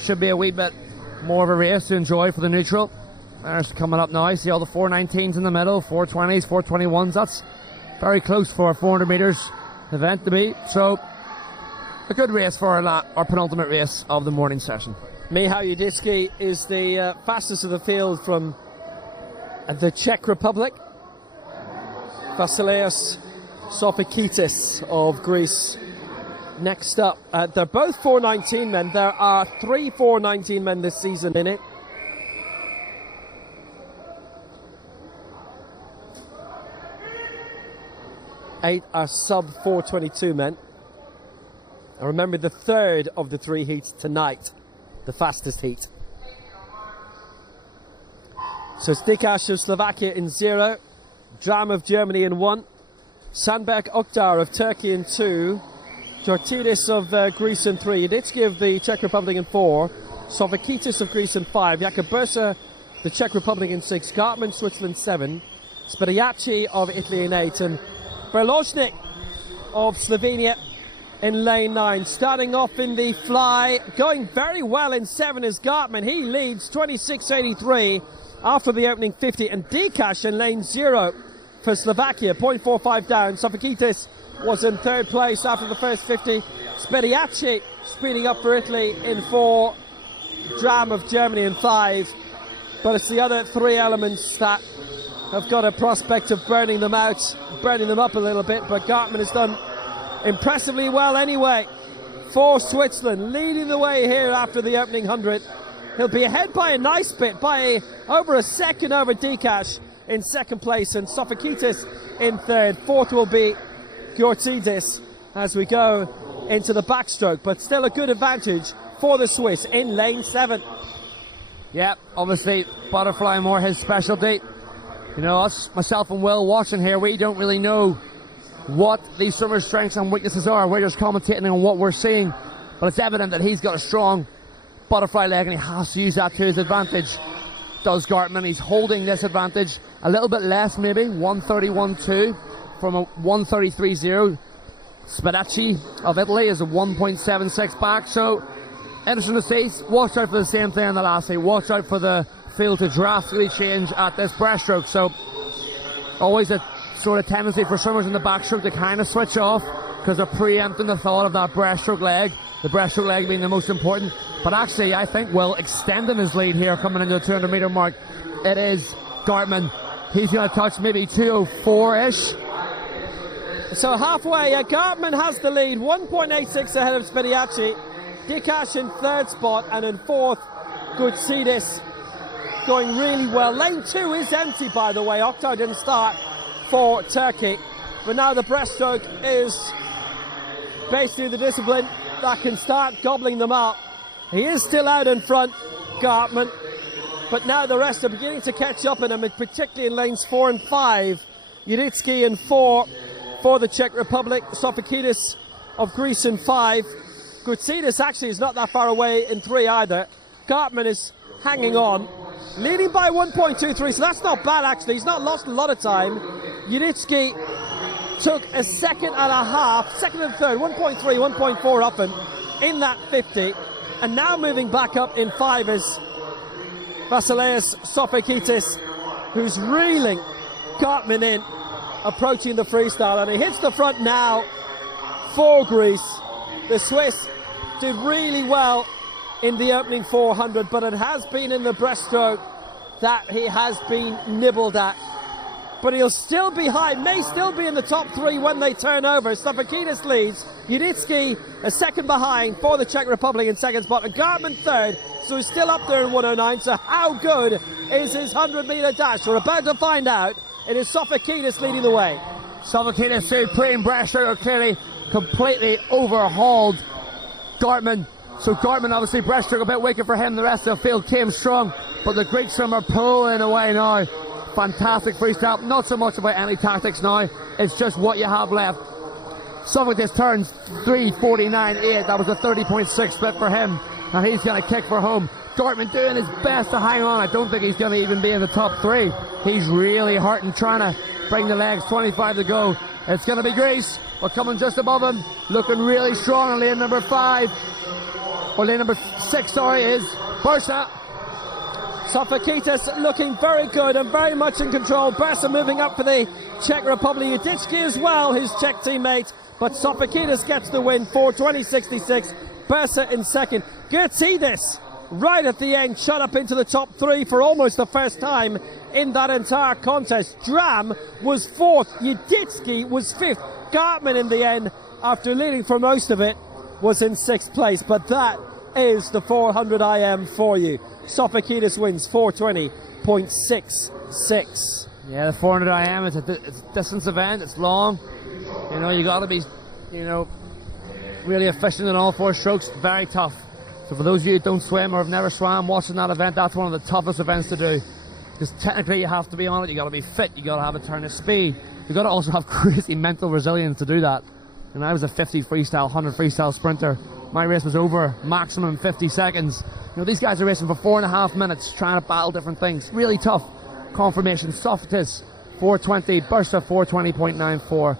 should be a wee bit more of a race to enjoy for the neutral. There's coming up now. See all the 419s in the middle, 420s, 421s. That's very close for a 400 metres event to be. So a good race for our penultimate race of the morning session. Michał Judycki is the fastest of the field from the Czech Republic. Vasileios Sofikittis of Greece next up. They're both 419 men. There are 3 419 men this season in it. Eight are sub 422 men. And remember, the third of the 3 heats tonight, the fastest heat. So Stikash of Slovakia in 0, Dram of Germany in 1, Sandberg Oktar of Turkey in 2, Ģiorģīdīs of Greece in 3, Judycki of the Czech Republic in 4, Sofikittis of Greece in 5, Jakub Bursa, the Czech Republic in 6, Gartman, Switzerland 7, Spediaci of Italy in 8, and Berložnik of Slovenia in lane 9. Starting off in the fly, going very well in 7 is Gartman. He leads 26.83 after the opening 50, and Dikash in lane 0 for Slovakia, 0.45 down. Sofikittis was in 3rd place after the first 50. Spediaci speeding up for Italy in 4, Dram of Germany in 5. But it's the other 3 elements that have got a prospect of burning them out, burning them up a little bit, but Gartman has done impressively well anyway for Switzerland, leading the way here after the opening 100. He'll be ahead by a nice bit, by over a second over Dikash in 2nd place, and Sofikittis in 3rd. 4th will be Ģiorģīdīs as we go into the backstroke, but still a good advantage for the Swiss in lane 7. Yeah, obviously butterfly more his specialty. You know, us, myself and Will watching here, we don't really know what these swimmers' strengths and weaknesses are. We're just commentating on what we're seeing, but it's evident that he's got a strong butterfly leg and he has to use that to his advantage. Does Gartman. He's holding this advantage a little bit less, maybe 131.2 from a 133.0. Spediaci of Italy is a 1.76 back, so interesting to see. Watch out for the same thing in the last heat. Watch out for the field to drastically change at this breaststroke. So always a sort of tendency for swimmers in the backstroke to kind of switch off because they're preempting the thought of that breaststroke leg, the breaststroke leg being the most important. But actually I think Will extending his lead here coming into the 200 metre mark. It is Gartman. He's going to touch maybe 204-ish. So halfway, Gartman has the lead, 1.86 ahead of Spediaci. Dikash in 3rd spot, and in 4th Ģiorģīdīs going really well. Lane 2 is empty, by the way. Oktar didn't start for Turkey, but now the breaststroke is basically the discipline that can start gobbling them up. He is still out in front, Gartman, but now the rest are beginning to catch up in him, particularly in lanes 4 and 5. Judycki in 4 for the Czech Republic, Sofikittis of Greece in 5. Ģiorģīdīs actually is not that far away in 3 either. Gartman is hanging on, leading by 1.23, so that's not bad actually. He's not lost a lot of time. Judycki took a second and a half, second and third, 1.3, 1.4 up him in that 50, and now moving back up in 5 is Vasileios Sofikittis, who's reeling Gartman in, approaching the freestyle, and he hits the front now for Greece. The Swiss did really well in the opening 400, but it has been in the breaststroke that he has been nibbled at. But he'll still be high, may still be in the top 3 when they turn over. Sofikittis leads, Judycki a second behind for the Czech Republic in 2nd spot, and Gartman 3rd, so he's still up there in 109. So how good is his 100-metre dash? We're about to find out. It is Sofikittis leading the way. Sofikittis supreme breaststroke, clearly completely overhauled Gartman. So Gartman obviously breaststroke a bit weaker for him. The rest of the field came strong, but the Greek swimmer pulling away now. Fantastic freestyle. Not so much about any tactics now. It's just what you have left. Sofikittis turns 3:49.8. That was a 30.6 split for him, and he's going to kick for home. Gartman doing his best to hang on. I don't think he's going to even be in the top 3. He's really hurting, trying to bring the legs. 25 to go. It's going to be Greece, but coming just above him, looking really strong in lane number 5. or lane number 6, sorry, is Bursa. ΣΟΦΙΚΙΤΗΣ looking very good and very much in control. Bursa moving up for the Czech Republic. Yudichki as well, his Czech teammate. But ΣΟΦΙΚΙΤΗΣ gets the win, 4:20.66. Bursa in second. ΓΙΟΥΡΤΖΙΔΗΣ right at the end, shot up into the top 3 for almost the first time in that entire contest. Dram was 4th, Yudichki was 5th. Gartman in the end, after leading for most of it, was in 6th place. But that is the 400 IM for you. ΣΟΦΙΚΙΤΗΣ wins 4:20.66. Yeah, the 400 IM, it's a distance event, it's long. You know, you got to be, you know, really efficient in all 4 strokes. Very tough. So for those of you who don't swim or have never swam, watching that event, that's one of the toughest events to do. Because technically you have to be on it, you got to be fit, you got to have a turn of speed. You got to also have crazy mental resilience to do that. And I was a 50 freestyle, 100 freestyle sprinter. My race was over maximum 50 seconds. You know, these guys are racing for 4.5 minutes, trying to battle different things. Really tough. Confirmation, ΣΟΦΙΚΙΤΗΣ 4:20, Bursa 4:20.94.